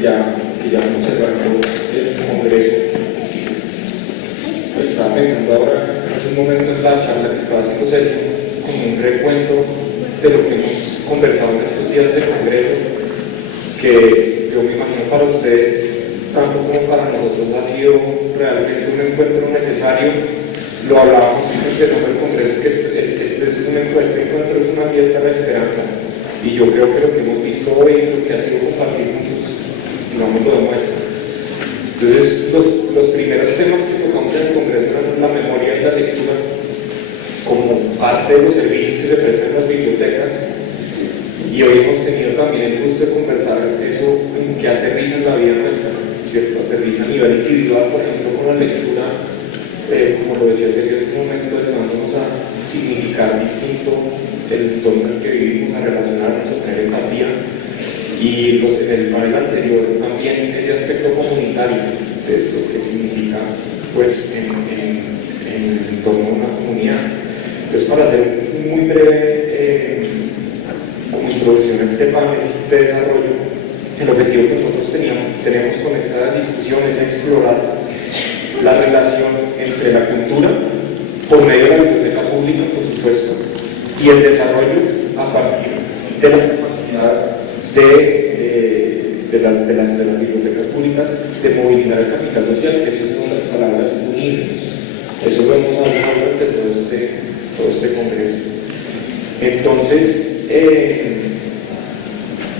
que ya hemos cerrado el Congreso. Pues estaba pensando ahora, hace un momento en la charla que estaba haciendo Sergio, como un recuento de lo que hemos conversado en estos días de Congreso, que yo me imagino para ustedes, tanto como para nosotros, ha sido realmente un encuentro necesario. Lo hablábamos empezando el Congreso, que este encuentro es una fiesta de esperanza, y yo creo que lo que hemos visto hoy, lo que ha sido compartir juntos, digamos, lo demuestra. Entonces, los primeros temas que tocamos en el Congreso eran la memoria y la lectura como parte de los servicios que se prestan en las bibliotecas, y hoy hemos tenido también el gusto de conversar eso en que aterriza en la vida nuestra, ¿cierto? Aterriza a nivel individual, por ejemplo, con la lectura. Como lo decía Sergio, en un momento le vamos a significar distinto el entorno en el que vivimos, a relacionarnos, a tener empatía, y en el panel anterior también ese aspecto comunitario de lo que significa pues en el entorno de una comunidad. Entonces, para hacer muy breve como introducción a este panel de desarrollo, el objetivo que nosotros tenemos con esta discusión es explorar la relación entre la cultura, por medio de la biblioteca pública, por supuesto, y el desarrollo a partir de la capacidad de las bibliotecas públicas de movilizar el capital social, que esas son las palabras unirnos. Eso lo hemos hablado durante todo este Congreso. Entonces,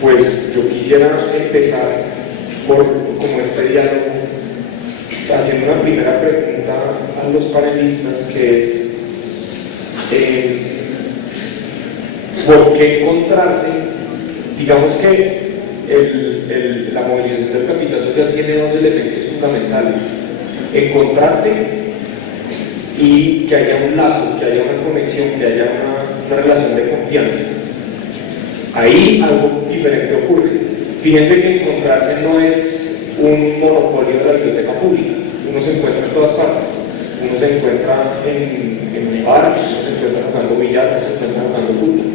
pues yo quisiera empezar como este diálogo, haciendo una primera pregunta a los panelistas, que es ¿por qué encontrarse? Digamos que la movilización del capital social tiene dos elementos fundamentales: encontrarse y que haya un lazo, que haya una conexión, que haya una relación de confianza. Ahí algo diferente ocurre. Fíjense que encontrarse no es un monopolio de la biblioteca pública. Uno se encuentra en todas partes. Uno se encuentra en un bar, uno se encuentra jugando billar, uno se encuentra jugando fútbol.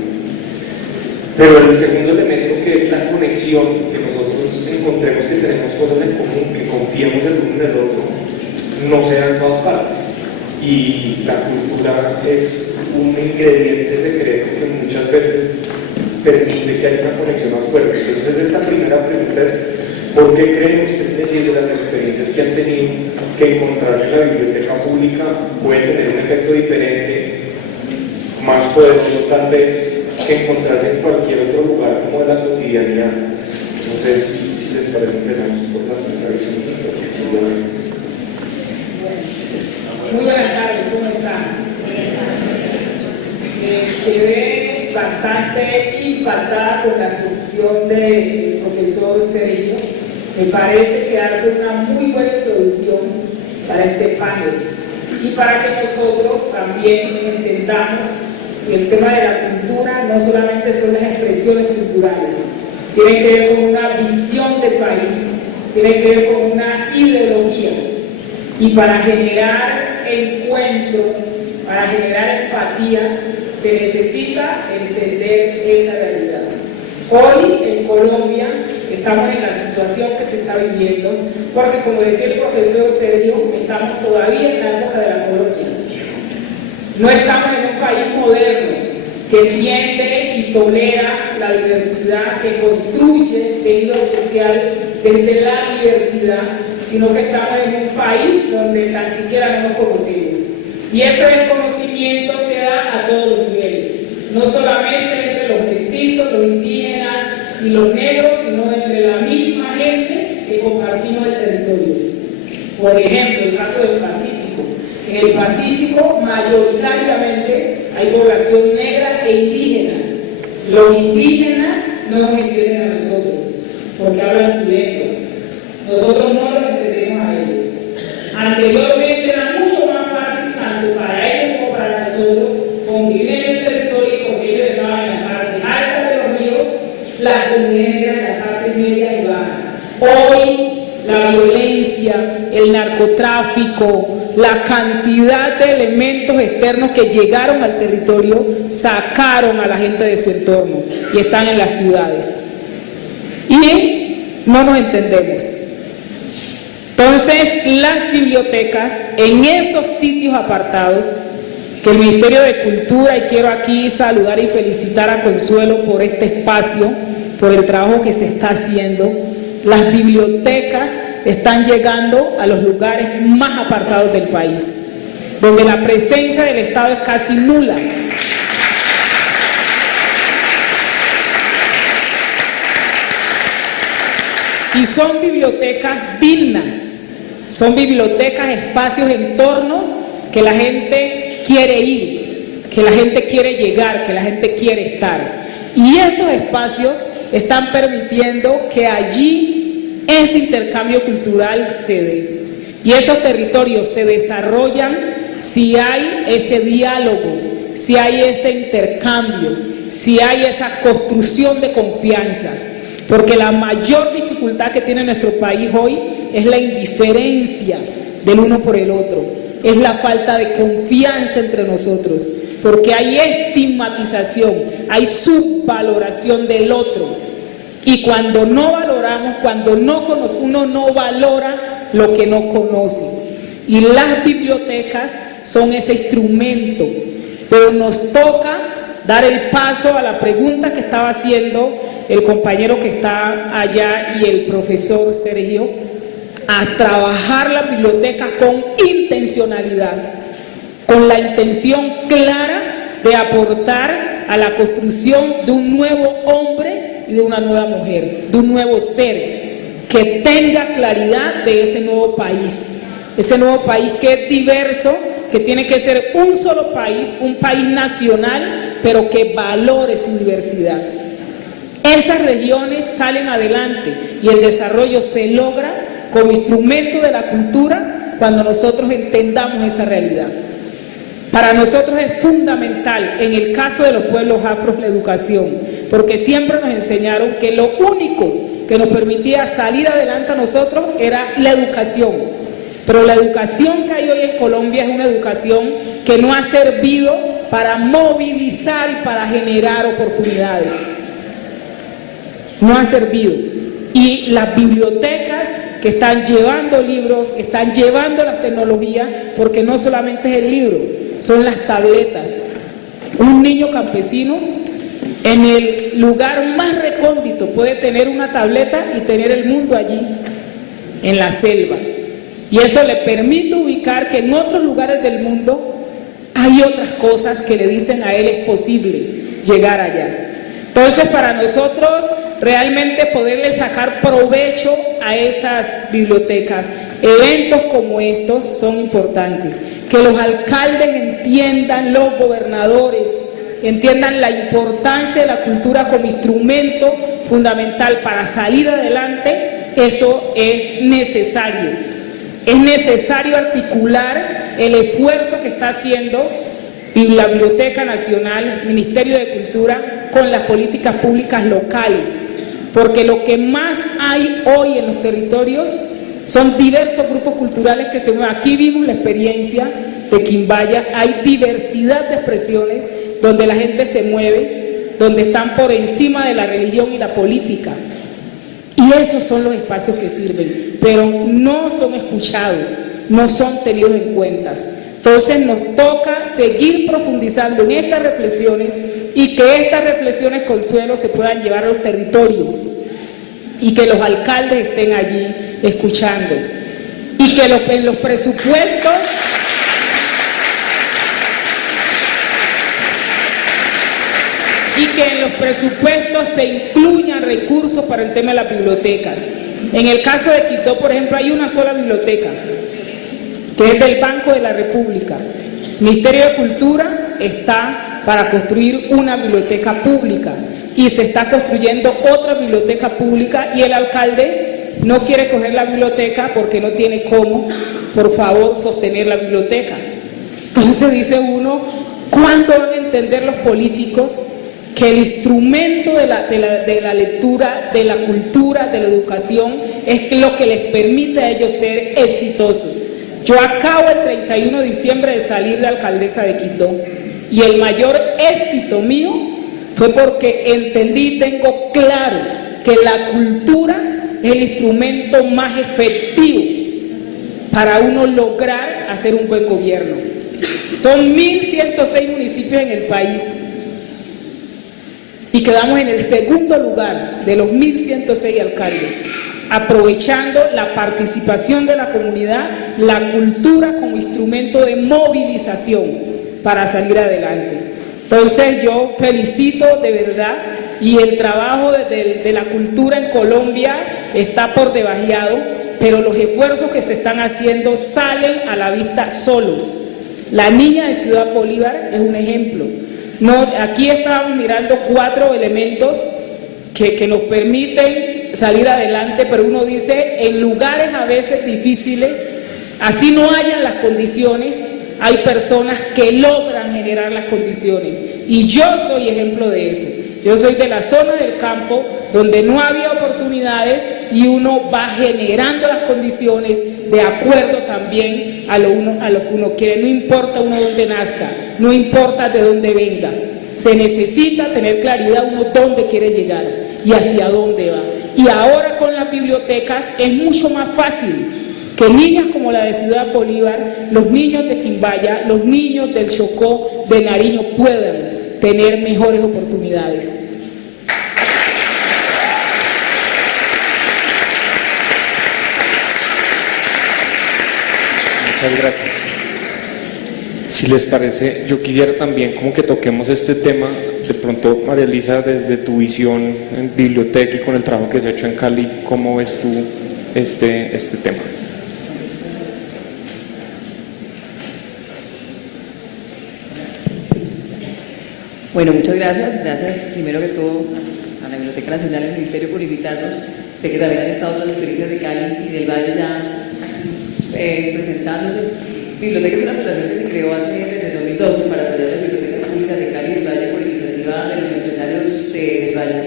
Pero el segundo elemento, que es la conexión, que nosotros encontremos que tenemos cosas en común, que confiemos el uno en el otro, no se da en todas partes. Y la cultura es un ingrediente secreto que muchas veces permite que haya una conexión más fuerte. Entonces, esta primera pregunta es: ¿por qué creen ustedes, y de las experiencias que han tenido, que encontrarse en la biblioteca pública puede tener un efecto diferente, más poderoso tal vez, que encontrarse en cualquier otro lugar como de la cotidianidad? No sé si les parece. Empezamos por la primera viceministra. Muy buenas tardes, ¿cómo están? Quedé bastante impactada con la exposición del profesor Sergio. Me parece que hace una muy buena introducción para este panel y para que nosotros también entendamos que el tema de la cultura no solamente son las expresiones culturales, tiene que ver con una visión del país, tiene que ver con una ideología, y para generar encuentro, para generar empatía, se necesita entender esa realidad. Hoy en Colombia estamos en la situación que se está viviendo, porque, como decía el profesor Sergio, estamos todavía en la época de la colonia. No estamos en un país moderno que entiende y tolera la diversidad, que construye tejido social desde la diversidad, sino que estamos en un país donde tan siquiera no nos conocemos. Y ese desconocimiento se da a todos los niveles, no solamente entre los mestizos, los indígenas y los negros, sino entre la misma gente que compartimos el territorio. Por ejemplo, el caso del Pacífico. En el Pacífico, mayoritariamente, hay población negra e indígenas. Los indígenas no nos entienden a nosotros, porque hablan su lengua. Nosotros no los entendemos a ellos. Anteriormente era mucho más fácil, tanto para ellos como para nosotros, convivir en el territorio, porque ellos estaban en las partes altas de los ríos, las comunidades eran en las partes medias y bajas. Hoy, la violencia, el narcotráfico, la cantidad de elementos externos que llegaron al territorio sacaron a la gente de su entorno y están en las ciudades. Y no nos entendemos. Entonces, las bibliotecas en esos sitios apartados, que el Ministerio de Cultura, y quiero aquí saludar y felicitar a Consuelo por este espacio, por el trabajo que se está haciendo, las bibliotecas están llegando a los lugares más apartados del país, donde la presencia del Estado es casi nula. Y son bibliotecas dignas, son bibliotecas, espacios, entornos que la gente quiere ir, que la gente quiere llegar, que la gente quiere estar. Y esos espacios están permitiendo que allí ese intercambio cultural se dé. Y esos territorios se desarrollan si hay ese diálogo, si hay ese intercambio, si hay esa construcción de confianza. Porque la mayor dificultad que tiene nuestro país hoy es la indiferencia del uno por el otro, es la falta de confianza entre nosotros, porque hay estigmatización, hay subvaloración del otro, y cuando no valoramos, cuando no conocemos, uno no valora lo que no conoce, y las bibliotecas son ese instrumento, pero nos toca dar el paso a la pregunta que estaba haciendo el compañero que está allá y el profesor Sergio, a trabajar las bibliotecas con intencionalidad, con la intención clara de aportar a la construcción de un nuevo hombre y de una nueva mujer, de un nuevo ser, que tenga claridad de ese nuevo país que es diverso, que tiene que ser un solo país, un país nacional, pero que valore su diversidad. Esas regiones salen adelante y el desarrollo se logra como instrumento de la cultura cuando nosotros entendamos esa realidad. Para nosotros es fundamental, en el caso de los pueblos afros, la educación, porque siempre nos enseñaron que lo único que nos permitía salir adelante a nosotros era la educación. Pero la educación que hay hoy en Colombia es una educación que no ha servido para movilizar y para generar oportunidades. No ha servido. Y las bibliotecas que están llevando libros, están llevando las tecnologías, porque no solamente es el libro, son las tabletas. Un niño campesino en el lugar más recóndito puede tener una tableta y tener el mundo allí, en la selva. Y eso le permite ubicar que en otros lugares del mundo hay otras cosas que le dicen a él es posible llegar allá. Entonces, para nosotros realmente poderle sacar provecho a esas bibliotecas, eventos como estos son importantes. Que los alcaldes entiendan, los gobernadores entiendan la importancia de la cultura como instrumento fundamental para salir adelante, eso es necesario. Es necesario articular el esfuerzo que está haciendo la Biblioteca Nacional, el Ministerio de Cultura, con las políticas públicas locales, porque lo que más hay hoy en los territorios son diversos grupos culturales que se mueven. Aquí vimos la experiencia de Quimbaya, hay diversidad de expresiones donde la gente se mueve, donde están por encima de la religión y la política. Y esos son los espacios que sirven, pero no son escuchados, no son tenidos en cuenta. Entonces nos toca seguir profundizando en estas reflexiones y que estas reflexiones, Consuelo, se puedan llevar a los territorios y que los alcaldes estén allí escuchando y que en los presupuestos se incluyan recursos para el tema de las bibliotecas. En el caso de Quito, por ejemplo, hay una sola biblioteca, que es del Banco de la República. El Ministerio de Cultura está para construir una biblioteca pública y se está construyendo otra biblioteca pública y el alcalde no quiere coger la biblioteca porque no tiene cómo, por favor, sostener la biblioteca. Entonces dice uno, ¿cuándo van a entender los políticos que el instrumento de la lectura, de la cultura, de la educación es lo que les permite a ellos ser exitosos? Yo acabo el 31 de diciembre de salir de alcaldesa de Quito y el mayor éxito mío fue porque entendí y tengo claro que la cultura es el instrumento más efectivo para uno lograr hacer un buen gobierno. Son 1.106 municipios en el país y quedamos en el segundo lugar de los 1.106 alcaldes, aprovechando la participación de la comunidad, la cultura como instrumento de movilización para salir adelante. Entonces yo felicito de verdad, y el trabajo de la cultura en Colombia está por debajeado, pero los esfuerzos que se están haciendo salen a la vista solos. La niña de Ciudad Bolívar es un ejemplo. Aquí estamos mirando 4 elementos que nos permiten salir adelante, pero uno dice, en lugares a veces difíciles, así no hayan las condiciones, hay personas que logran generar las condiciones, y yo soy ejemplo de eso. Yo soy de la zona del campo donde no había oportunidades y uno va generando las condiciones de acuerdo también a lo que uno quiere. No importa uno dónde nazca, no importa de dónde venga, se necesita tener claridad uno dónde quiere llegar y hacia dónde va. Y ahora con las bibliotecas es mucho más fácil que niñas como la de Ciudad Bolívar, los niños de Quimbaya, los niños del Chocó, de Nariño puedan tener mejores oportunidades. Muchas gracias. Si les parece, yo quisiera también como que toquemos este tema, de pronto, María Elisa, desde tu visión en biblioteca y con el trabajo que se ha hecho en Cali, ¿cómo ves tú este tema? Bueno, muchas gracias. Gracias primero que todo a la Biblioteca Nacional y al Ministerio por invitarnos. Sé que también han estado las experiencias de Cali y del Valle ya presentándose. Biblioteca es una fundación que se creó desde 2012 para apoyar las bibliotecas públicas de Cali y del Valle por iniciativa de los empresarios del Valle.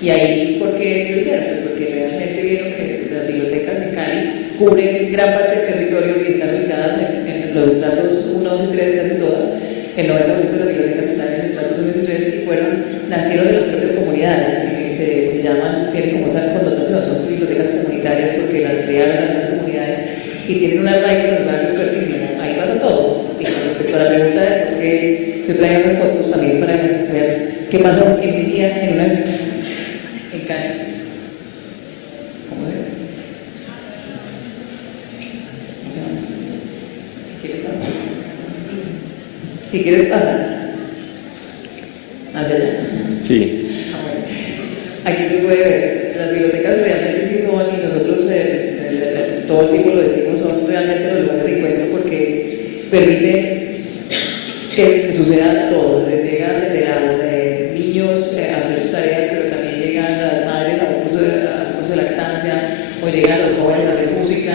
Y ahí, ¿por qué lo hicieron? Pues porque realmente vieron que las bibliotecas de Cali cubren gran parte del territorio y están ubicadas en los estratos 1, 2 y 3, casi todas. El 90% de las bibliotecas están en el estrato 1 y 3 y nacieron de las propias comunidades, que se llaman, tienen como esa connotación, son bibliotecas comunitarias porque las crearon las comunidades y tienen un arraigo en los barrios fuertísimo. Ahí pasa todo. Y con respecto a la pregunta de por qué, yo traigo unas fotos también para ver qué pasa hoy en día en Cali. ¿Cómo se ve? ¿Qué quieres pasar? ¿Hacia allá? Sí. Aquí se puede ver, las bibliotecas realmente sí son, y nosotros todo el tiempo lo decimos, son realmente los lugares de encuentro porque permite que suceda todo, llegan desde los niños a hacer sus tareas, pero también llegan las madres a un curso de lactancia, o llegan los jóvenes a hacer música,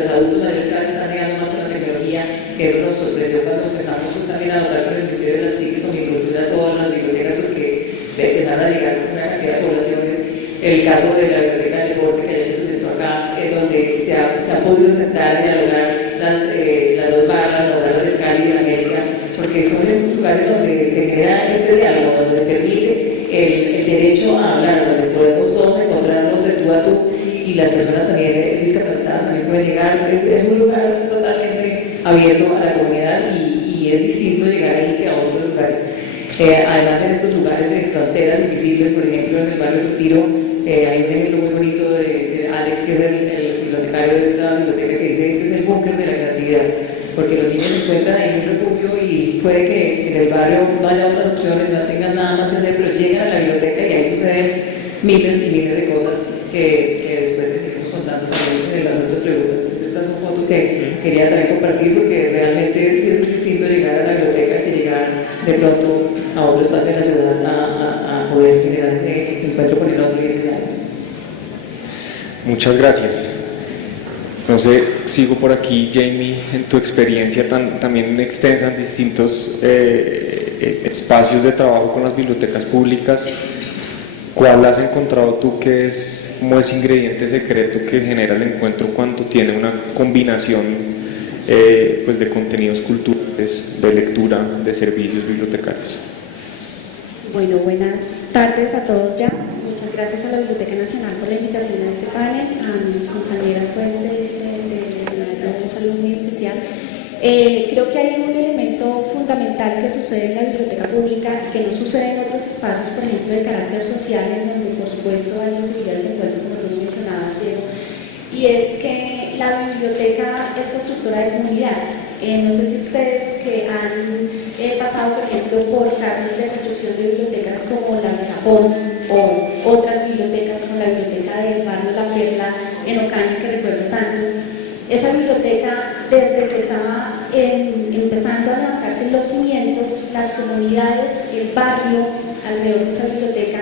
los adultos mayores están llegando más con la tecnología, que eso nos sorprendió cuando empezamos también a dotar con el Ministerio de las TIC con mi cultura a todas las bibliotecas porque empezaron a llegar con una cantidad de poblaciones. El caso de la Biblioteca del Deporte que ya se presentó acá, es donde se ha podido sentar y dialogar las dos barras, las barras de Cali y de América, porque son estos lugares donde se crea este diálogo, donde permite el derecho a hablar, donde podemos todos encontrarnos de tú a tú y las personas también discapacitadas también pueden llegar. Es un lugar totalmente abierto a la comunidad y es distinto llegar ahí que a otros lugares. Además, en estos lugares de fronteras difíciles, por ejemplo, en el barrio Retiro, hay un ejemplo muy bonito de Alex, que es el bibliotecario de esta biblioteca, que dice: este es el búnker de la creatividad, porque los niños encuentran ahí un refugio y puede que en el barrio no haya otras opciones, no tengan nada más que hacer, pero llegan a la biblioteca y ahí suceden miles y miles de cosas que después les iremos contando también en las otras preguntas. Estas son fotos que quería también compartir porque realmente sí es muy distinto llegar a la biblioteca que llegar de pronto a otro espacio de la ciudad a poder generar ese encuentro con el otro y ese diálogo. Muchas gracias. No sé, sigo por aquí, Jamie, en tu experiencia también extensa en distintos espacios de trabajo con las bibliotecas públicas. ¿Cuál has encontrado tú que es como ese ingrediente secreto que genera el encuentro cuando tiene una combinación pues de contenidos culturales, de lectura, de servicios bibliotecarios? Bueno, buenas tardes a todos ya. Muchas gracias a la Biblioteca Nacional por la invitación a este panel, a mis compañeras pues, del escenario, un saludo muy especial. Creo que hay un elemento fundamental que sucede en la biblioteca pública que no sucede en otros espacios, por ejemplo, de carácter social, en donde por supuesto hay posibilidades de encuentro, como tú mencionabas, Diego, y es que la biblioteca es constructora de comunidad. No sé si ustedes, los que han pasado, por ejemplo, por casos de construcción de bibliotecas como la de Japón o otras bibliotecas como la biblioteca del barrio La Perla en Ocaña, que recuerdo tanto. Esa biblioteca, desde que estaba empezando a levantarse los cimientos, las comunidades, el barrio alrededor de esa biblioteca,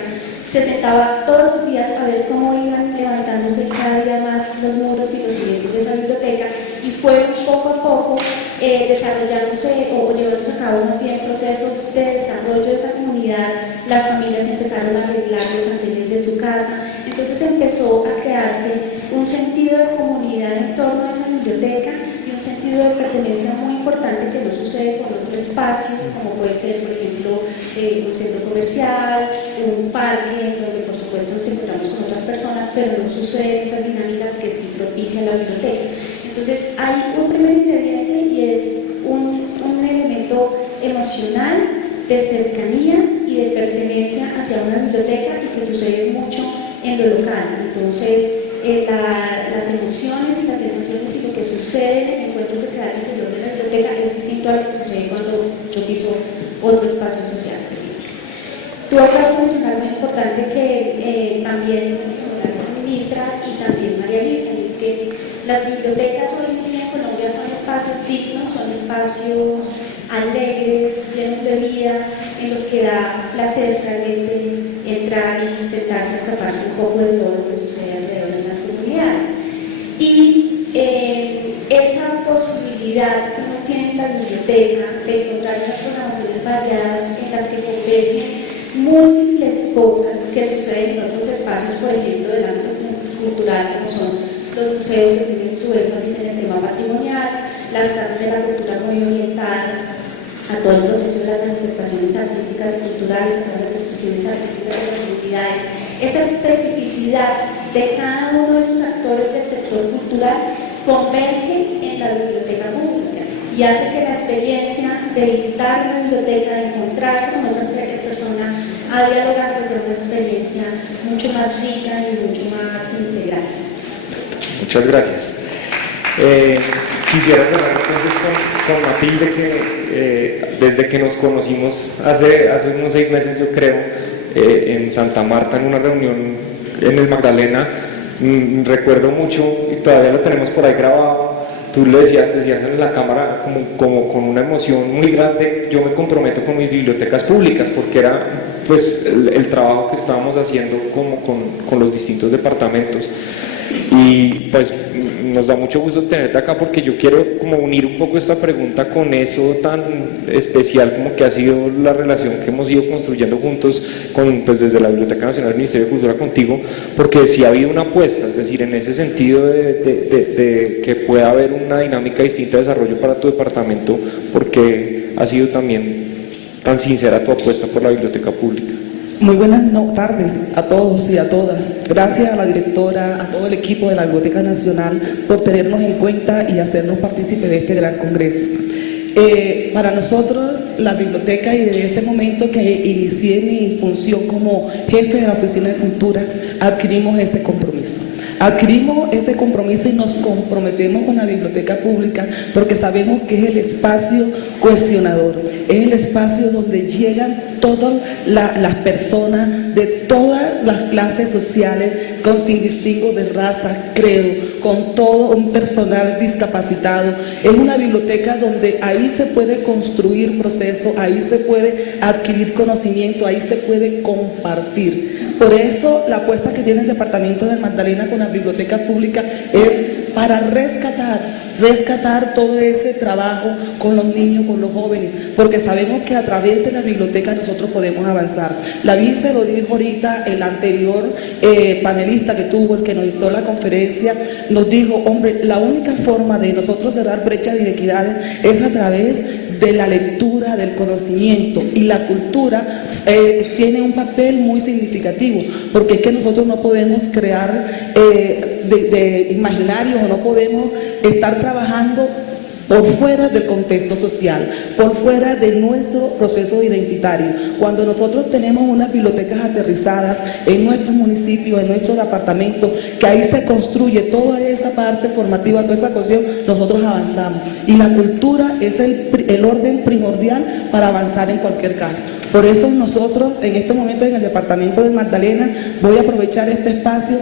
se sentaba todos los días a ver cómo iban levantándose cada día más los muros y los cimientos de esa biblioteca, y fueron poco a poco desarrollándose o llevándose a cabo más bien procesos de desarrollo de esa comunidad. Las familias empezaron a arreglar los andenes de su casa, entonces empezó a crearse un sentido de comunidad en torno a esa biblioteca y un sentido de pertenencia muy importante que no sucede con otro espacio, como puede ser, por ejemplo, un centro comercial, un parque, donde por supuesto nos encontramos con otras personas, pero no suceden esas dinámicas que sí propician la biblioteca. Entonces hay un primer ingrediente y es un elemento emocional de cercanía y de pertenencia hacia una biblioteca, y que sucede mucho en lo local. Entonces las emociones y las sensaciones y lo que sucede en el encuentro que se da al interior de la biblioteca es distinto a lo que sucede cuando yo piso otro espacio social. Tú acabas de mencionar muy importante que también la viceministra y también María Luisa, y es que las bibliotecas hoy en día en Colombia son espacios dignos, son espacios alegres, llenos de vida, en los que da placer realmente entrar y sentarse a escaparse un poco de todo lo que sucede alrededor de las comunidades. Y esa posibilidad que uno tiene en la biblioteca de encontrar unas programaciones variadas en las que convergen múltiples cosas que suceden en otros espacios, por ejemplo, del ámbito cultural, como son los museos que tienen su énfasis en el tema patrimonial, las casas de la cultura muy orientadas a todo el proceso de las manifestaciones artísticas y culturales, a todas las expresiones artísticas de las entidades. Esa especificidad de cada uno de esos actores del sector cultural converge en la biblioteca pública y hace que la experiencia de visitar una biblioteca, de encontrarse con otra persona, a dialogar, pues sea una experiencia mucho más rica y mucho más integral. Muchas gracias. Quisiera cerrar entonces con Matilde, que desde que nos conocimos hace unos 6 meses, yo creo, en Santa Marta, en una reunión en el Magdalena, recuerdo mucho, y todavía lo tenemos por ahí grabado, tú le decías en la cámara como con una emoción muy grande: yo me comprometo con mis bibliotecas públicas, porque era pues el trabajo que estábamos haciendo como con los distintos departamentos. Y pues nos da mucho gusto tenerte acá, porque yo quiero como unir un poco esta pregunta con eso tan especial como que ha sido la relación que hemos ido construyendo juntos pues desde la Biblioteca Nacional del Ministerio de Cultura contigo, porque sí ha habido una apuesta, es decir, en ese sentido de que pueda haber una dinámica distinta de desarrollo para tu departamento, porque ha sido también tan sincera tu apuesta por la biblioteca pública. Muy buenas tardes a todos y a todas. Gracias a la directora, a todo el equipo de la Biblioteca Nacional por tenernos en cuenta y hacernos partícipes de este gran congreso. Para nosotros, la biblioteca, y desde ese momento que inicié mi función como jefe de la Oficina de Cultura, adquirimos ese compromiso. Adquirimos ese compromiso y nos comprometemos con la biblioteca pública, porque sabemos que es el espacio cohesionador, es el espacio donde llegan todas las personas de todas las clases sociales, sin distingo de raza, credo, con todo un personal discapacitado. Es una biblioteca donde ahí se puede construir procesos, ahí se puede adquirir conocimiento, ahí se puede compartir. Por eso la apuesta que tiene el Departamento del Magdalena con la biblioteca pública es para rescatar todo ese trabajo con los niños, con los jóvenes, porque sabemos que a través de la biblioteca nosotros podemos avanzar. La vice lo dijo ahorita, el anterior panelista que tuvo, el que nos dictó la conferencia, nos dijo: hombre, la única forma de nosotros cerrar brechas de inequidades es a través de la lectura, del conocimiento, y la cultura tiene un papel muy significativo, porque es que nosotros no podemos crear de imaginarios, o no podemos estar trabajando por fuera del contexto social, por fuera de nuestro proceso identitario. Cuando nosotros tenemos unas bibliotecas aterrizadas en nuestros municipios, en nuestros departamentos, que ahí se construye toda esa parte formativa, toda esa cuestión, nosotros avanzamos. Y la cultura es el orden primordial para avanzar en cualquier caso. Por eso nosotros en este momento en el departamento de Magdalena, voy a aprovechar este espacio,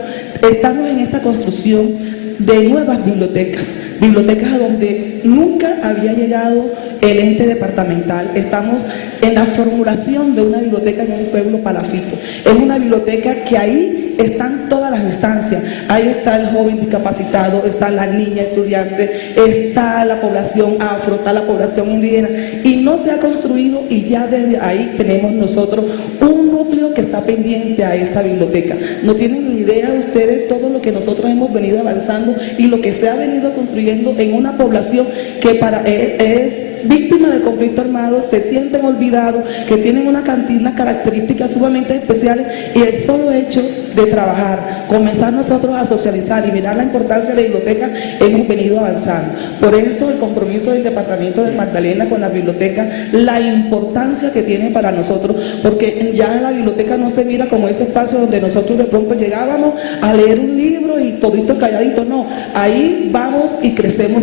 estamos en esta construcción de nuevas bibliotecas a donde nunca había llegado el ente departamental. Estamos en la formulación de una biblioteca en un pueblo palafito. Es una biblioteca que ahí están todas las instancias. Ahí está el joven discapacitado, está la niña estudiante, está la población afro, está la población indígena, y no se ha construido, y ya desde ahí tenemos nosotros un núcleo que está pendiente a esa biblioteca. No tienen ni idea ustedes todo lo que nosotros hemos venido avanzando y lo que se ha venido construyendo en una población que es víctima del conflicto armado, se sienten olvidados, que tienen unas características sumamente especiales, y el solo hecho de trabajar, comenzar nosotros a socializar y mirar la importancia de la biblioteca, hemos venido avanzando. Por eso el compromiso del departamento de Magdalena con la biblioteca, la importancia que tiene para nosotros, porque ya la biblioteca no se mira como ese espacio donde nosotros de pronto llegábamos a leer un libro y todito calladito, no, ahí vamos y crecemos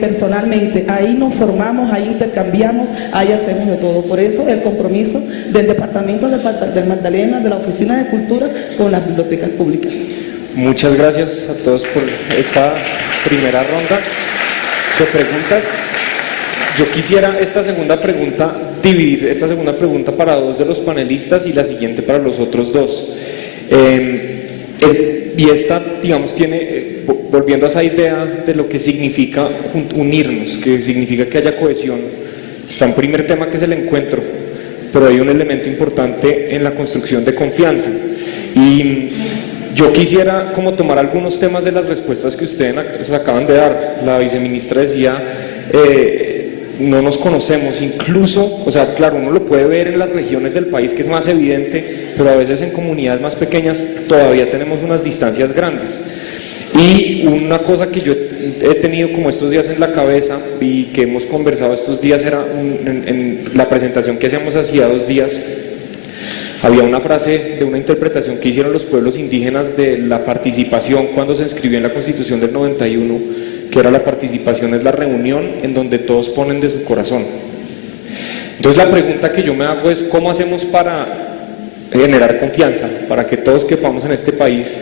personalmente, ahí nos formamos, ahí intercambiamos, ahí hacemos de todo. Por eso el compromiso del departamento de Magdalena, de la Oficina de Cultura, con las bibliotecas públicas. Muchas gracias a todos por esta primera ronda de preguntas. Yo quisiera esta segunda pregunta dividir esta segunda pregunta para dos de los panelistas y la siguiente para los otros dos. Y esta, digamos, tiene, volviendo a esa idea de lo que significa unirnos, que significa que haya cohesión, está un primer tema que es el encuentro, pero hay un elemento importante en la construcción de confianza. Y yo quisiera como tomar algunos temas de las respuestas que ustedes acaban de dar. La viceministra decía, no nos conocemos, incluso, o sea, claro, uno lo puede ver en las regiones del país que es más evidente, pero a veces en comunidades más pequeñas todavía tenemos unas distancias grandes. Y una cosa que yo he tenido como estos días en la cabeza y que hemos conversado estos días era en la presentación que hacíamos hacía 2 días, había una frase de una interpretación que hicieron los pueblos indígenas de la participación cuando se inscribió en la Constitución del 91, que era: la participación es la reunión en donde todos ponen de su corazón. Entonces la pregunta que yo me hago es: ¿cómo hacemos para generar confianza, para que todos quepamos en este país,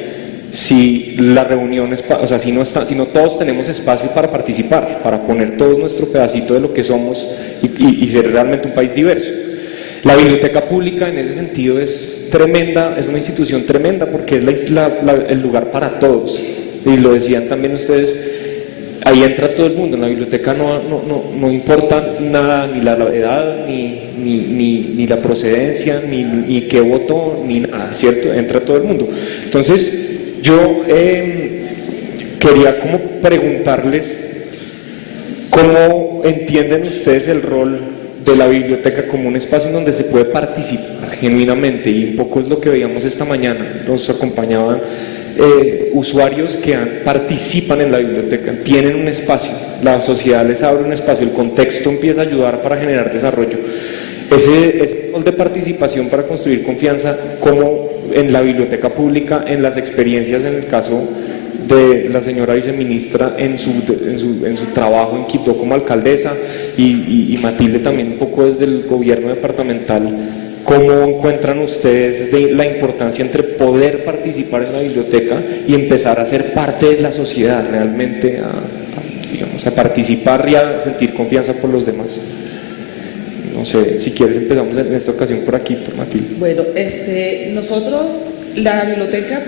si la reunión es, o sea, si no todos tenemos espacio para participar, para poner todo nuestro pedacito de lo que somos y ser realmente un país diverso? La biblioteca pública en ese sentido es tremenda, es una institución tremenda porque es el lugar para todos, y lo decían también ustedes, ahí entra todo el mundo. En la biblioteca no importa nada, ni la edad, ni la procedencia, ni qué voto, ni nada, ¿cierto? Entra todo el mundo. Entonces yo quería como preguntarles cómo entienden ustedes el rol de la biblioteca como un espacio en donde se puede participar genuinamente, y un poco es lo que veíamos esta mañana. Nos acompañaban usuarios que participan en la biblioteca, tienen un espacio, la sociedad les abre un espacio, el contexto empieza a ayudar para generar desarrollo. Ese rol de participación para construir confianza, como en la biblioteca pública, en las experiencias, en el caso de la señora viceministra en su trabajo en Quibdó como alcaldesa, y Matilde también un poco desde el gobierno departamental, ¿cómo encuentran ustedes de la importancia entre poder participar en la biblioteca y empezar a ser parte de la sociedad, realmente a participar y a sentir confianza por los demás? No sé, si quieres empezamos en esta ocasión por aquí, por Matilde. Bueno, nosotros, la biblioteca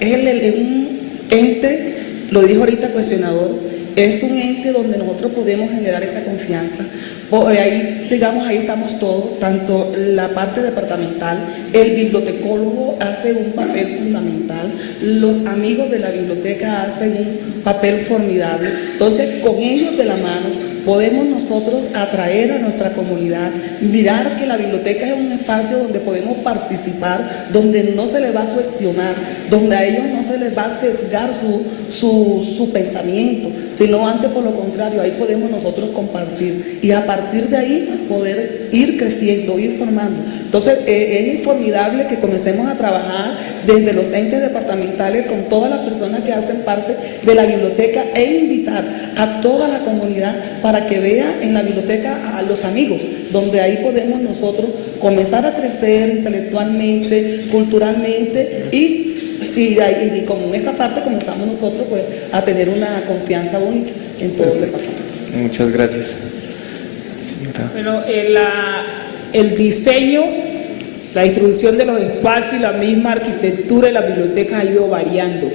es un ente, lo dijo ahorita el cuestionador, es un ente donde nosotros podemos generar esa confianza. Ahí, digamos, ahí estamos todos, tanto la parte departamental, el bibliotecólogo hace un papel fundamental, los amigos de la biblioteca hacen un papel formidable. Entonces, con ellos de la mano podemos nosotros atraer a nuestra comunidad, mirar que la biblioteca es un espacio donde podemos participar, donde no se les va a cuestionar, donde a ellos no se les va a sesgar su pensamiento, sino antes por lo contrario, ahí podemos nosotros compartir y a partir de ahí poder ir creciendo, ir formando. Entonces es formidable que comencemos a trabajar desde los entes departamentales con todas las personas que hacen parte de la biblioteca e invitar a toda la comunidad para que vea en la biblioteca a los amigos, donde ahí podemos nosotros comenzar a crecer intelectualmente, culturalmente y como en esta parte comenzamos nosotros pues, a tener una confianza única en todo el departamento. Muchas gracias, señora. Bueno, el diseño, la distribución de los espacios y la misma arquitectura de la biblioteca ha ido variando.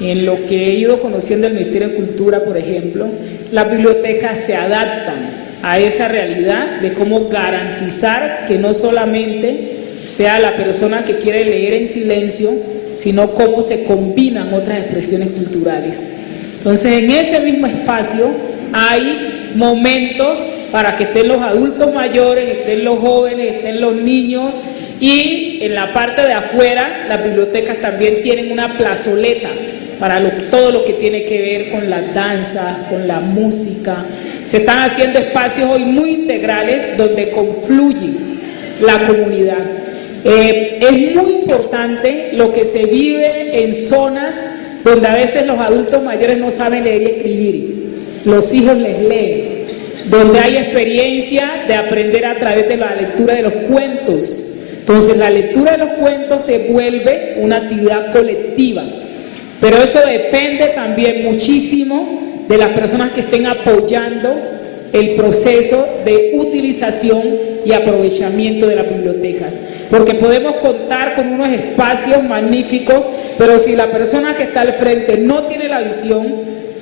En lo que he ido conociendo del Ministerio de Cultura, por ejemplo, las bibliotecas se adaptan a esa realidad de cómo garantizar que no solamente sea la persona que quiere leer en silencio, sino cómo se combinan otras expresiones culturales. Entonces, en ese mismo espacio hay momentos para que estén los adultos mayores, estén los jóvenes, estén los niños, y en la parte de afuera las bibliotecas también tienen una plazoleta para todo lo que tiene que ver con las danzas, con la música. Se están haciendo espacios hoy muy integrales donde confluye la comunidad. Es muy importante lo que se vive en zonas donde a veces los adultos mayores no saben leer y escribir, los hijos les leen, donde hay experiencia de aprender a través de la lectura de los cuentos. Entonces la lectura de los cuentos se vuelve una actividad colectiva, pero eso depende también muchísimo de las personas que estén apoyando el proceso de utilización y aprovechamiento de las bibliotecas, porque podemos contar con unos espacios magníficos, pero si la persona que está al frente no tiene la visión,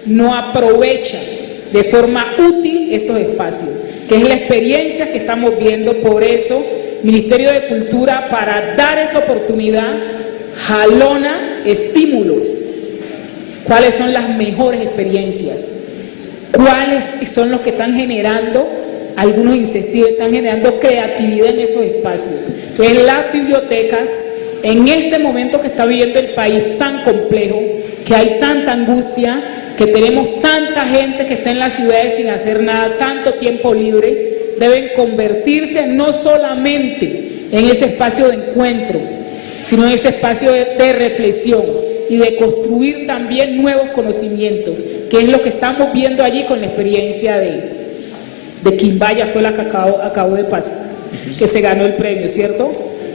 no aprovecha de forma útil estos espacios, que es la experiencia que estamos viendo. Por eso, Ministerio de Cultura, para dar esa oportunidad, jalona estímulos. ¿Cuáles son las mejores experiencias? ¿Cuáles son los que están generando algunos incentivos, están generando creatividad en esos espacios? Entonces, las bibliotecas, en este momento que está viviendo el país tan complejo, que hay tanta angustia, que tenemos tanta gente que está en las ciudades sin hacer nada, tanto tiempo libre, deben convertirse no solamente en ese espacio de encuentro, sino en ese espacio de reflexión y de construir también nuevos conocimientos, que es lo que estamos viendo allí con la experiencia de Quimbaya, fue la que acabó de pasar, que se ganó el premio, ¿cierto?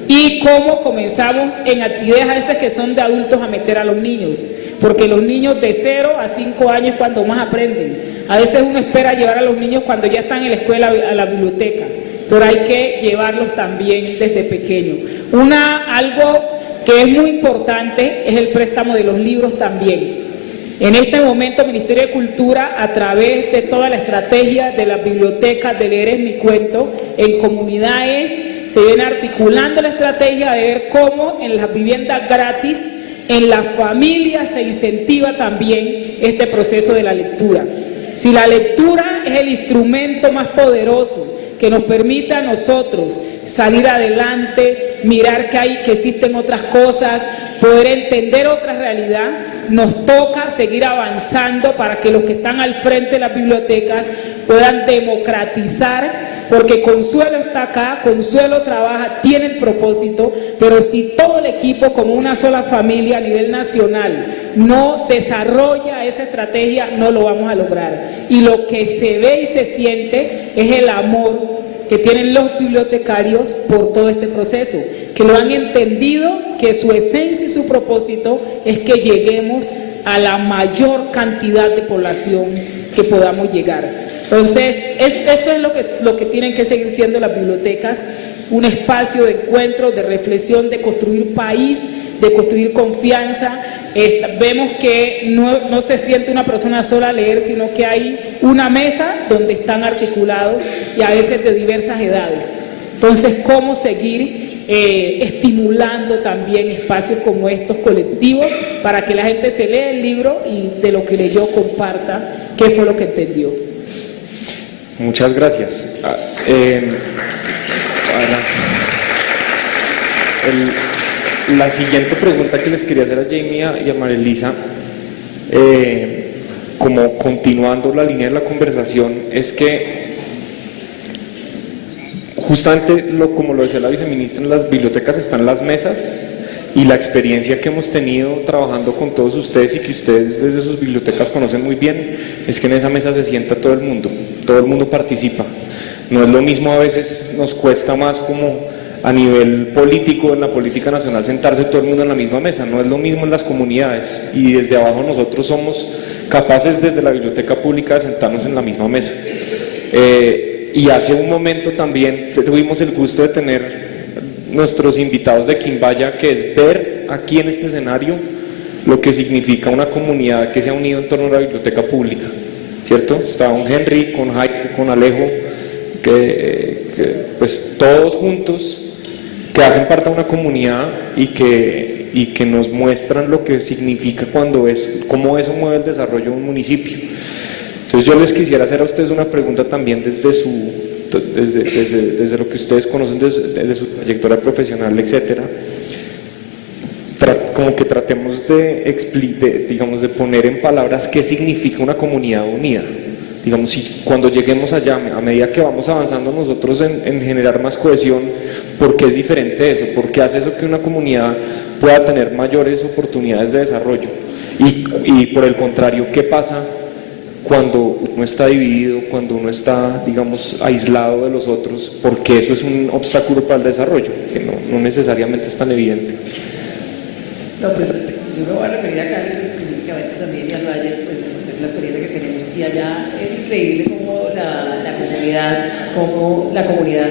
Y cómo comenzamos en actividades a veces que son de adultos a meter a los niños, porque los niños de 0 a 5 años es cuando más aprenden. A veces uno espera llevar a los niños cuando ya están en la escuela a la biblioteca, pero hay que llevarlos también desde pequeño. Algo que es muy importante es el préstamo de los libros también. En este momento el Ministerio de Cultura, a través de toda la estrategia de las bibliotecas de Leer es mi cuento, en comunidades se viene articulando la estrategia de ver cómo en las viviendas gratis, en las familias se incentiva también este proceso de la lectura. Si la lectura es el instrumento más poderoso que nos permite a nosotros salir adelante, mirar que existen otras cosas, poder entender otra realidad, nos toca seguir avanzando para que los que están al frente de las bibliotecas puedan democratizar, porque Consuelo está acá, Consuelo trabaja, tiene el propósito, pero si todo el equipo como una sola familia a nivel nacional no desarrolla esa estrategia, no lo vamos a lograr. Y lo que se ve y se siente es el amor que tienen los bibliotecarios por todo este proceso, que lo han entendido, que su esencia y su propósito es que lleguemos a la mayor cantidad de población que podamos llegar. Entonces, eso es lo que tienen que seguir siendo las bibliotecas, un espacio de encuentro, de reflexión, de construir país, de construir confianza. Vemos que no se siente una persona sola a leer, sino que hay una mesa donde están articulados y a veces de diversas edades. Entonces, ¿cómo seguir estimulando también espacios como estos colectivos para que la gente se lea el libro y de lo que leyó comparta qué fue lo que entendió? Muchas gracias. La siguiente pregunta que les quería hacer a Jamie y a María Elisa, como continuando la línea de la conversación, es que justamente como lo decía la viceministra, en las bibliotecas están las mesas, y la experiencia que hemos tenido trabajando con todos ustedes y que ustedes desde sus bibliotecas conocen muy bien, es que en esa mesa se sienta todo el mundo participa. No es lo mismo, a veces nos cuesta más como a nivel político, en la política nacional, sentarse todo el mundo en la misma mesa, no es lo mismo en las comunidades, y desde abajo nosotros somos capaces desde la biblioteca pública de sentarnos en la misma mesa. Y hace un momento también tuvimos el gusto de tener nuestros invitados de Quimbaya, que es ver aquí en este escenario lo que significa una comunidad que se ha unido en torno a la biblioteca pública, ¿cierto? Está don Henry, con Jaime, con Alejo, que pues todos juntos, que hacen parte de una comunidad y que nos muestran lo que significa cómo eso mueve el desarrollo de un municipio. Entonces yo les quisiera hacer a ustedes una pregunta también desde lo que ustedes conocen, desde su trayectoria profesional, etcétera. Como que tratemos de poner en palabras qué significa una comunidad unida. Digamos, si cuando lleguemos allá, a medida que vamos avanzando nosotros en generar más cohesión, ¿por qué es diferente eso? ¿Por qué hace eso que una comunidad pueda tener mayores oportunidades de desarrollo? Y por el contrario, ¿qué pasa cuando uno está dividido, cuando uno está, digamos, aislado de los otros? Porque eso es un obstáculo para el desarrollo, que no necesariamente es tan evidente. No, pues yo me voy a referir a Cali específicamente también y al Valle, pues la experiencia que tenemos. Y allá es increíble cómo la comunidad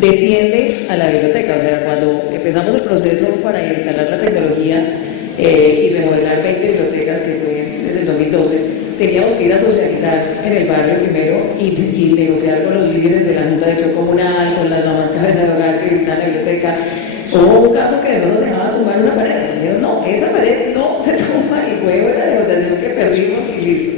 defiende a la biblioteca. O sea, cuando empezamos el proceso para instalar la tecnología y remodelar 20 bibliotecas, que fue desde el 2012, teníamos que ir a socializar en el barrio primero y negociar con los líderes de la Junta de Acción Comunal, con las mamás cabezas de hogar que visitan la biblioteca. Hubo un caso que no nos dejaba tumbar una pared. Dijeron, no, esa pared no se tumba, y fue una negociación que perdimos y listo.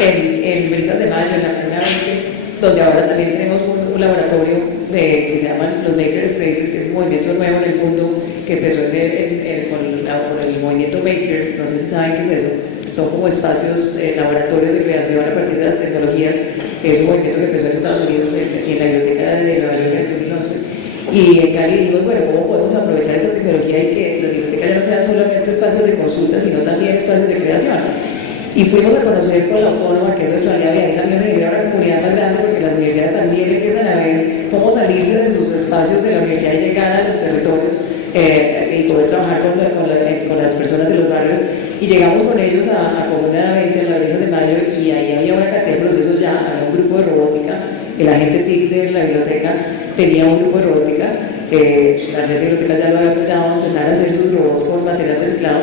En Brisas de Mayo, en la Comuna 20, donde ahora también tenemos un laboratorio que se llaman los Maker Spaces, que es un movimiento nuevo en el mundo que empezó con el movimiento Maker. No sé si saben qué es eso. Son como espacios, laboratorios de creación a partir de las tecnologías, que es un movimiento que empezó en Estados Unidos, en la biblioteca de Nueva York en 2011. Y en Cali dijimos, bueno, ¿cómo podemos aprovechar esta tecnología y que las bibliotecas ya no sean solamente espacios de consulta, sino también espacios de creación? Y fuimos a conocer con la autónoma, que es nuestra aliada, y ahí también se genera una comunidad más grande, porque las universidades también empiezan a ver cómo salirse de sus espacios de la universidad y llegar a los territorios y poder trabajar con las personas de los barrios. Y llegamos con ellos a Comuna 20, en la Brisas de Mayo, y ahí había una cantidad de procesos ya, había un grupo de robótica, el agente TIC de la biblioteca tenía un grupo de robótica, la red de biblioteca ya lo había apoyado a empezar a hacer sus robots con material reciclado.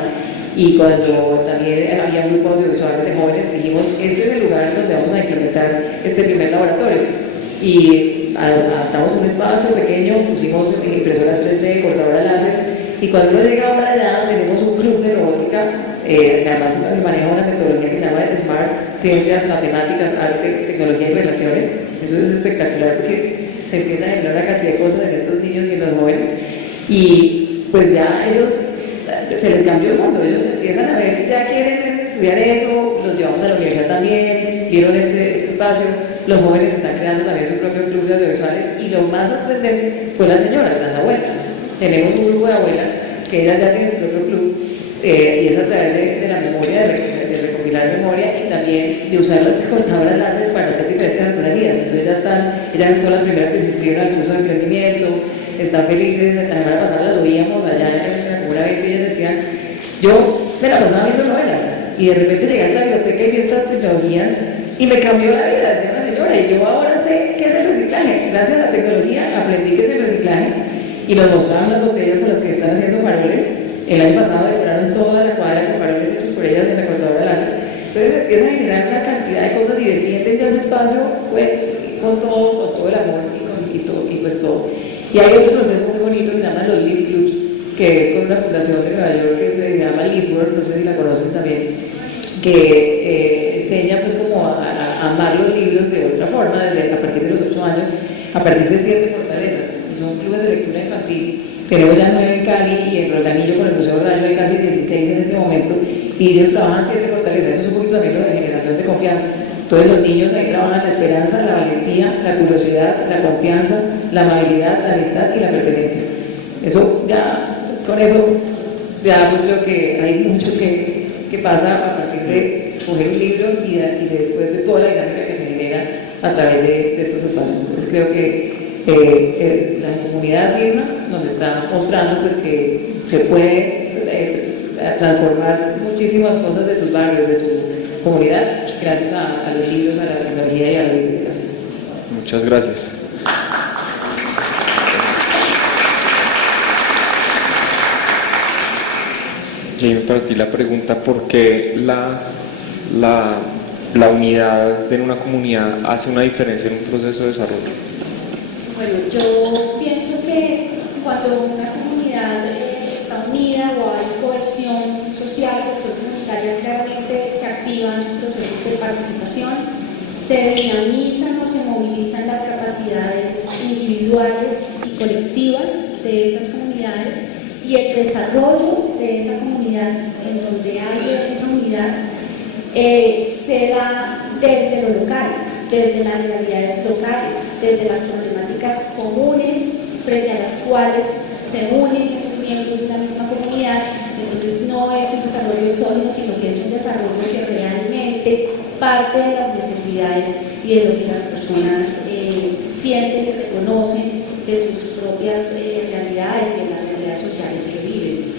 Y cuando también había un grupo de usuarios de jóvenes, dijimos, este es el lugar donde vamos a implementar este primer laboratorio. Y adaptamos un espacio pequeño, pusimos impresoras 3D, cortadora láser, y cuando uno llega ahora allá, tenemos un club de robótica, que además maneja una metodología que se llama SMART, Ciencias, Matemáticas, Arte, Tecnología y Relaciones. Eso es espectacular porque se empieza a generar una cantidad de cosas en estos niños y en los jóvenes. Y pues ya ellos, se les cambió el mundo, ellos empiezan a ver que ya quieren estudiar eso, los llevamos a la universidad también, vieron este espacio, los jóvenes están creando también su propio club de audiovisuales, y lo más sorprendente fue la señora, las abuelas. Tenemos un grupo de abuelas que ellas ya tienen su propio club, y es a través de la memoria, de recopilar memoria, y también de usar las cortadoras láser para hacer diferentes artesanías. Entonces ellas son las primeras que se inscriben al curso de emprendimiento, están felices. La semana pasada las oíamos allá en la Comuna 20, y ellas decían, yo me la pasaba viendo novelas, y de repente llegué a esta biblioteca y vi esta tecnología, y me cambió la vida, decía la señora, y yo ahora sé qué es el reciclaje. Gracias a la tecnología aprendí qué es el reciclaje, y nos mostraban las botellas con las que están haciendo faroles. El año pasado decoraron toda la cuadra con faroles hechos por ellas en la cortadora láser. Entonces empiezan a generar una cantidad de cosas y defienden ya ese espacio, pues, con todo el amor y pues todo. Y hay otro proceso muy bonito que se llama los Lead Clubs, que es con una fundación de Nueva York que se llama Leadwork, no sé si la conocen también, que enseña pues como a amar los libros de otra forma, a partir de los 8 años, a partir de 7 fortalezas. Y son clubes de lectura infantil. Tenemos ya 9 en Cali y en Rodanillo con el Museo Rayo hay casi 16 en este momento, y ellos trabajan 7 fortalezas. Eso es un poquito también lo de generación de confianza. Todos los niños ahí trabajan la esperanza, la valentía, la curiosidad, la confianza, la amabilidad, la amistad y la pertenencia. Eso ya, con eso ya pues creo que hay mucho que pasa a partir de coger un libro y después de toda la dinámica que se genera a través de estos espacios. Entonces creo que la comunidad misma nos está mostrando pues que se puede transformar muchísimas cosas de sus barrios, de su comunidad, gracias a los libros, a la tecnología y a la bibliotecación. Muchas gracias. Jamie, para ti la pregunta, ¿por qué la unidad en una comunidad hace una diferencia en un proceso de desarrollo? Bueno, yo pienso que cuando una comunidad está unida o hay cohesión social, cohesión comunitaria, claramente se activan procesos de participación, se dinamizan o se movilizan las capacidades individuales y colectivas de esas comunidades, y el desarrollo de esa comunidad, en donde hay esa unidad, se da desde lo local, desde las realidades locales, desde las problemáticas comunes frente a las cuales se unen esos miembros de una misma comunidad. Entonces no es un desarrollo exógeno, sino que es un desarrollo que realmente parte de las necesidades y de lo que las personas sienten y reconocen de sus propias realidades y de las realidades sociales que viven.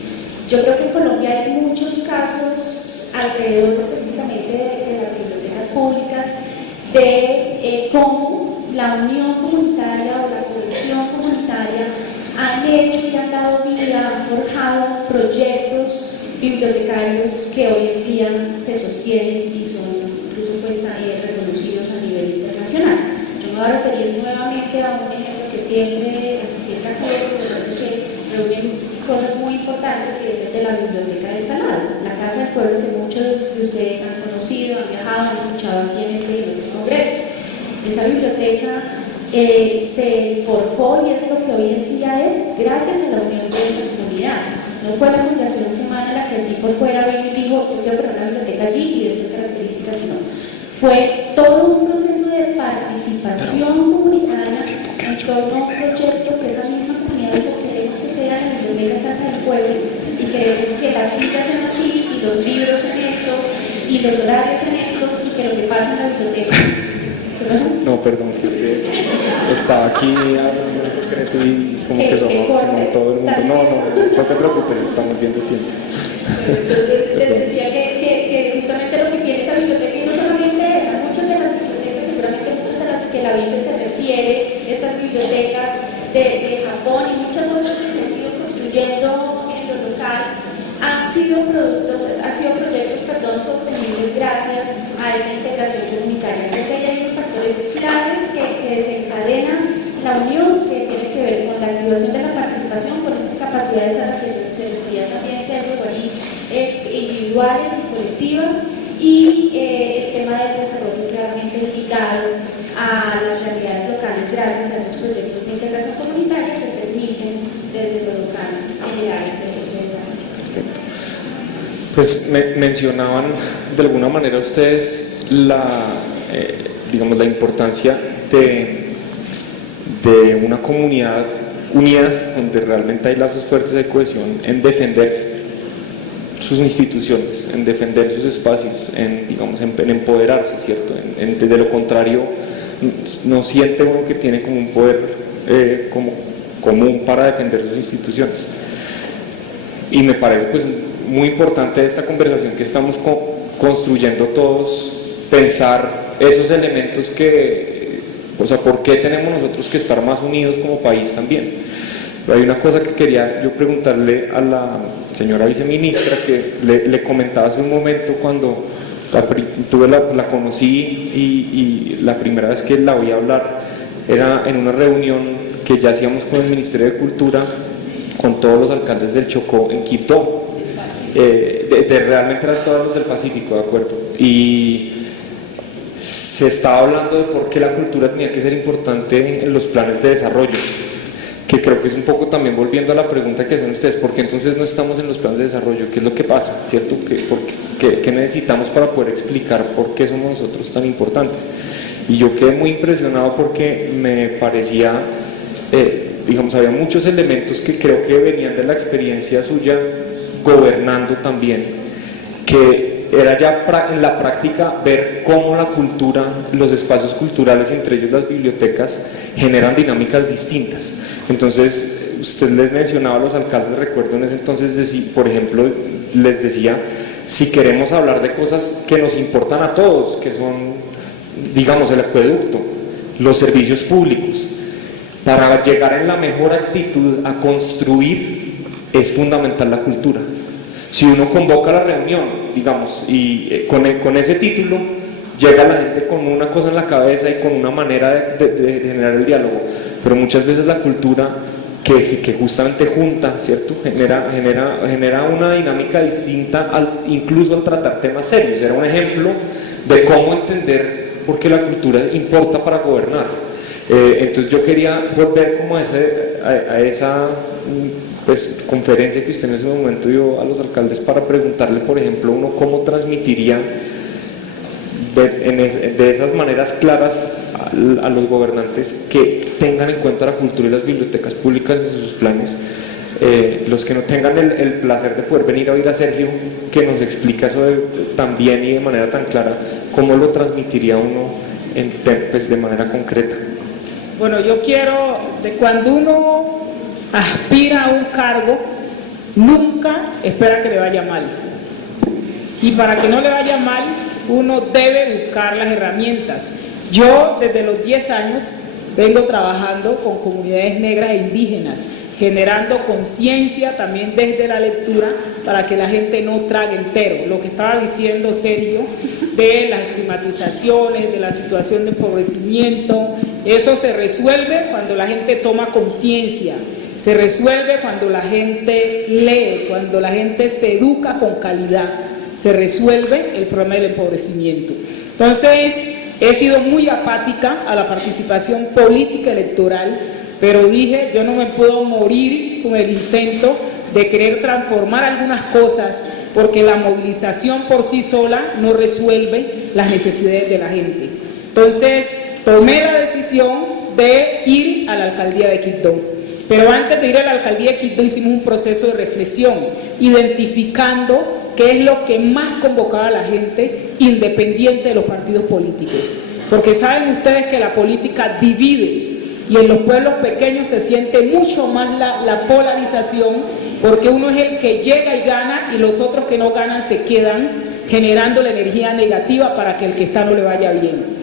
Yo creo que en Colombia hay muchos casos alrededor específicamente de las bibliotecas públicas de cómo la unión comunitaria o la cohesión comunitaria han hecho y han dado vida, han forjado proyectos bibliotecarios que hoy en día se sostienen y son incluso pues, reconocidos a nivel internacional. Yo me voy a referir nuevamente a un ejemplo que siempre acuerdo, me parece que reúnen cosas muy importantes, y es el de la Biblioteca del Salado, la Casa del Pueblo que muchos de ustedes han conocido, han viajado, han escuchado aquí en este y en otros congresos. Esa biblioteca se forjó y es lo que hoy en día es gracias a la unión de esa comunidad. No fue la Fundación Semana la que allí por fuera vino y dijo, yo quiero poner una biblioteca allí y de estas características, no. Fue todo un proceso de participación comunitaria en torno a un proyecto que esa misma comunidad dijo que queremos que sea la Biblioteca Casa del Pueblo y queremos que las sillas sean así y los libros en estos y los horarios en estos y que lo que pasa en la biblioteca. No, perdón, que es que estaba aquí hablando en concreto y como que sonó todo el mundo. No te preocupes, estamos viendo tiempo. Entonces les decía que justamente lo que tiene esa biblioteca, y no solamente esa, muchas de las bibliotecas, seguramente muchas a las que la vice se refiere, estas bibliotecas de Japón y muchas otras que se han ido construyendo en lo local, han sido proyectos sostenibles gracias a esa integración comunitaria. Entonces ahí hay unos factores claves que desencadenan la unión, que tiene que ver con la activación de la participación, con esas capacidades a las que se refería también Sergio allí, individuales y colectivas, y el tema del desarrollo claramente ligado a las realidades locales gracias a esos proyectos de integración comunitaria que permiten desde lo local generar ese desarrollo. Perfecto. Pues mencionaban de alguna manera ustedes digamos, la importancia de una comunidad unida, donde realmente hay lazos fuertes de cohesión, en defender sus instituciones, en defender sus espacios, en empoderarse, ¿cierto? De lo contrario, no siente uno que tiene como un poder como común para defender sus instituciones. Y me parece pues muy importante esta conversación que estamos construyendo todos, pensar esos elementos o sea, ¿por qué tenemos nosotros que estar más unidos como país también? Pero hay una cosa que quería yo preguntarle a la señora viceministra, que le comentaba hace un momento cuando la conocí y la primera vez que la oí hablar era en una reunión que ya hacíamos con el Ministerio de Cultura, con todos los alcaldes del Chocó en Quibdó. Realmente eran todos los del Pacífico, ¿de acuerdo? Y se estaba hablando de por qué la cultura tenía que ser importante en los planes de desarrollo, que creo que es un poco también volviendo a la pregunta que hacen ustedes, ¿por qué entonces no estamos en los planes de desarrollo? ¿Qué es lo que pasa? ¿Cierto? ¿Qué necesitamos para poder explicar por qué somos nosotros tan importantes? Y yo quedé muy impresionado porque me parecía, digamos, había muchos elementos que creo que venían de la experiencia suya gobernando también, que era ya en la práctica ver cómo la cultura, los espacios culturales, entre ellos las bibliotecas, generan dinámicas distintas. Entonces, usted les mencionaba a los alcaldes, recuerdo en ese entonces, por ejemplo, les decía, si queremos hablar de cosas que nos importan a todos, que son, digamos, el acueducto, los servicios públicos, para llegar en la mejor actitud a construir, es fundamental la cultura. Si uno convoca la reunión, digamos, y con ese título, llega la gente con una cosa en la cabeza y con una manera de generar el diálogo, pero muchas veces la cultura que justamente junta, ¿cierto? Genera una dinámica distinta incluso al tratar temas serios. Era un ejemplo de cómo entender por qué la cultura importa para gobernar. Entonces yo quería volver como a esa pues, conferencia que usted en ese momento dio a los alcaldes para preguntarle, por ejemplo, uno cómo transmitiría de esas maneras claras a los gobernantes que tengan en cuenta la cultura y las bibliotecas públicas en sus planes. Los que no tengan el placer de poder venir a oír a Sergio, que nos explica eso también y de manera tan clara, ¿cómo lo transmitiría uno pues, de manera concreta? Bueno, yo quiero, de cuando uno aspira a un cargo, nunca espera que le vaya mal. Y para que no le vaya mal, uno debe buscar las herramientas. Yo desde los 10 años vengo trabajando con comunidades negras e indígenas, generando conciencia también desde la lectura para que la gente no trague entero. Lo que estaba diciendo Sergio de las estigmatizaciones, de la situación de empobrecimiento, eso se resuelve cuando la gente toma conciencia, se resuelve cuando la gente lee, cuando la gente se educa con calidad, se resuelve el problema del empobrecimiento. Entonces, he sido muy apática a la participación política electoral, pero dije, yo no me puedo morir con el intento de querer transformar algunas cosas, porque la movilización por sí sola no resuelve las necesidades de la gente. Entonces, tomé la decisión de ir a la alcaldía de Quibdó. Pero antes de ir a la alcaldía de Quibdó hicimos un proceso de reflexión, identificando qué es lo que más convocaba a la gente, independiente de los partidos políticos. Porque saben ustedes que la política divide, y en los pueblos pequeños se siente mucho más la polarización, porque uno es el que llega y gana, y los otros que no ganan se quedan generando la energía negativa para que el que está no le vaya bien.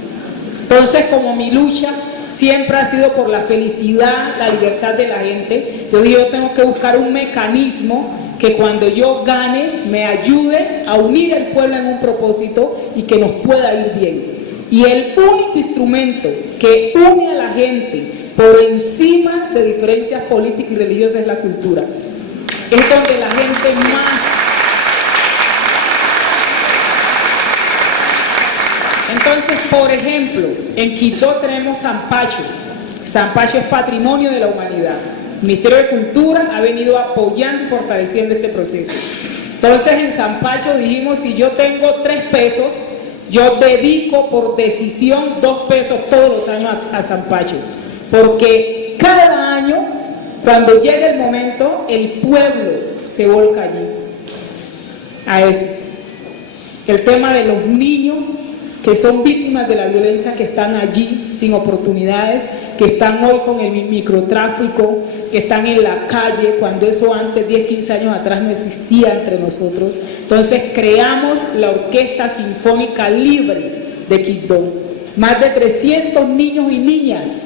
Entonces, como mi lucha siempre ha sido por la felicidad, la libertad de la gente, yo dije, yo tengo que buscar un mecanismo que cuando yo gane me ayude a unir al pueblo en un propósito y que nos pueda ir bien. Y el único instrumento que une a la gente por encima de diferencias políticas y religiosas es la cultura. Es donde la gente más... Entonces, por ejemplo, en Quibdó tenemos Sanpacho. Sanpacho es patrimonio de la humanidad. El Ministerio de Cultura ha venido apoyando y fortaleciendo este proceso. Entonces, en Sanpacho dijimos, si yo tengo 3 pesos, yo dedico por decisión 2 pesos todos los años a Sanpacho. Porque cada año, cuando llega el momento, el pueblo se volca allí. A eso. El tema de los niños que son víctimas de la violencia, que están allí sin oportunidades, que están hoy con el microtráfico, que están en la calle, cuando eso antes, 10, 15 años atrás, no existía entre nosotros. Entonces creamos la Orquesta Sinfónica Libre de Quibdó. Más de 300 niños y niñas.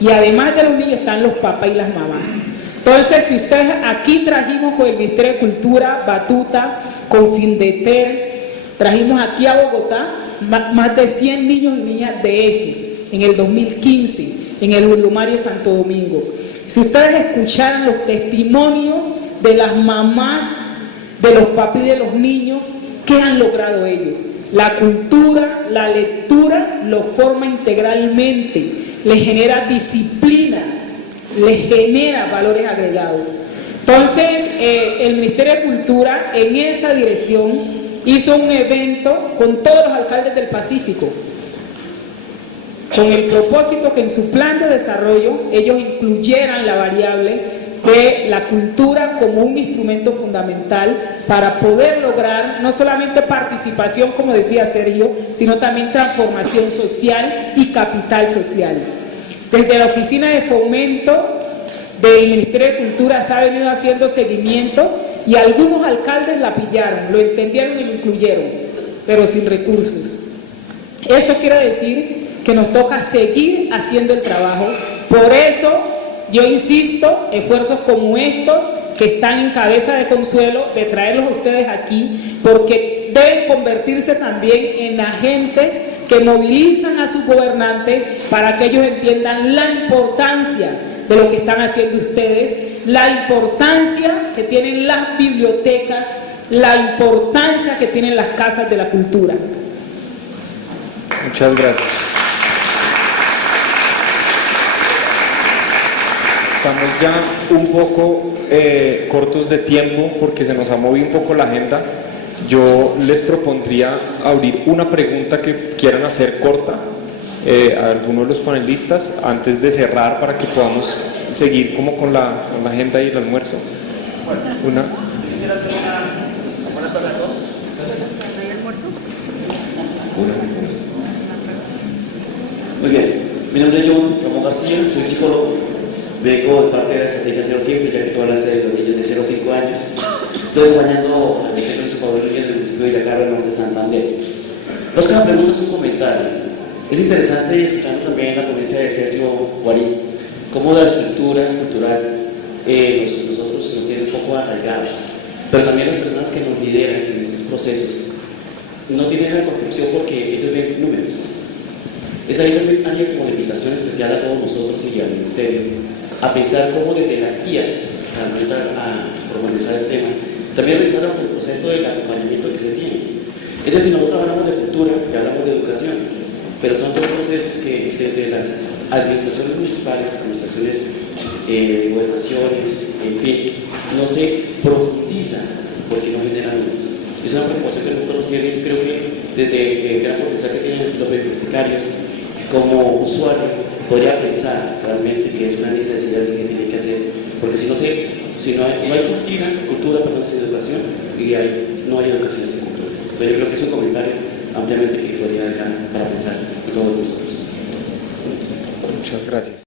Y además de los niños están los papás y las mamás. Entonces, si ustedes aquí trajimos con el Ministerio de Cultura, Batuta, con Findeter, trajimos aquí a Bogotá más de 100 niños y niñas de esos en el 2015, en el Julio Mario Santo Domingo. Si ustedes escucharan los testimonios de las mamás, de los papás y de los niños, ¿qué han logrado ellos? La cultura, la lectura vida lo forma integralmente, le genera disciplina, le genera valores agregados. Entonces, el Ministerio de Cultura en esa dirección hizo un evento con todos los alcaldes del Pacífico, con el propósito que en su plan de desarrollo ellos incluyeran la variable de la cultura como un instrumento fundamental para poder lograr no solamente participación, como decía Sergio, sino también transformación social y capital social. Desde la Oficina de Fomento del Ministerio de Cultura se ha venido haciendo seguimiento y algunos alcaldes la pillaron, lo entendieron y lo incluyeron, pero sin recursos. Eso quiere decir que nos toca seguir haciendo el trabajo. Por eso yo insisto, esfuerzos como estos que están en cabeza de Consuelo, de traerlos a ustedes aquí, porque deben convertirse también en agentes que movilizan a sus gobernantes para que ellos entiendan la importancia de lo que están haciendo ustedes, la importancia que tienen las bibliotecas, la importancia que tienen las casas de la cultura. Muchas gracias. Estamos ya un poco cortos de tiempo porque se nos ha movido un poco la agenda. Yo les propondría abrir una pregunta que quieran hacer corta a algunos de los panelistas antes de cerrar para que podamos seguir como con la agenda y el almuerzo. Una. Muy bien, mi nombre es Ramón García, soy psicólogo, vengo de parte de la estrategia 05, ya que tú hablaste de los niños de 0 a 5 años. Estoy acompañando al Ministerio de Salvador en el municipio de Villacarra, norte de Santander. Más que una pregunta es un comentario. Es interesante, escuchando también la ponencia de Sergio Guarín, cómo la estructura cultural nosotros nos tiene un poco arraigados, pero también las personas que nos lideran en estos procesos no tienen esa construcción porque ellos ven números. Es ahí donde hay como una invitación especial a todos nosotros y al Ministerio a pensar cómo desde las tías, a formalizar el tema, también revisar el proceso del acompañamiento que se tiene. Es decir, nosotros hablamos de cultura y hablamos de educación, pero son dos procesos que desde las administraciones municipales, administraciones de gobernaciones, en fin, no se profundizan porque no generan números. Es una preocupación que nosotros tienen, creo que desde el gran potencial que tienen los bibliotecarios como usuario, podría pensar realmente que es una necesidad que tiene que hacer, porque si no hay cultura, sin educación, y no hay educación sin cultura. Entonces yo creo que es un comentario ampliamente que podría dejar para pensar todos nosotros. Muchas gracias.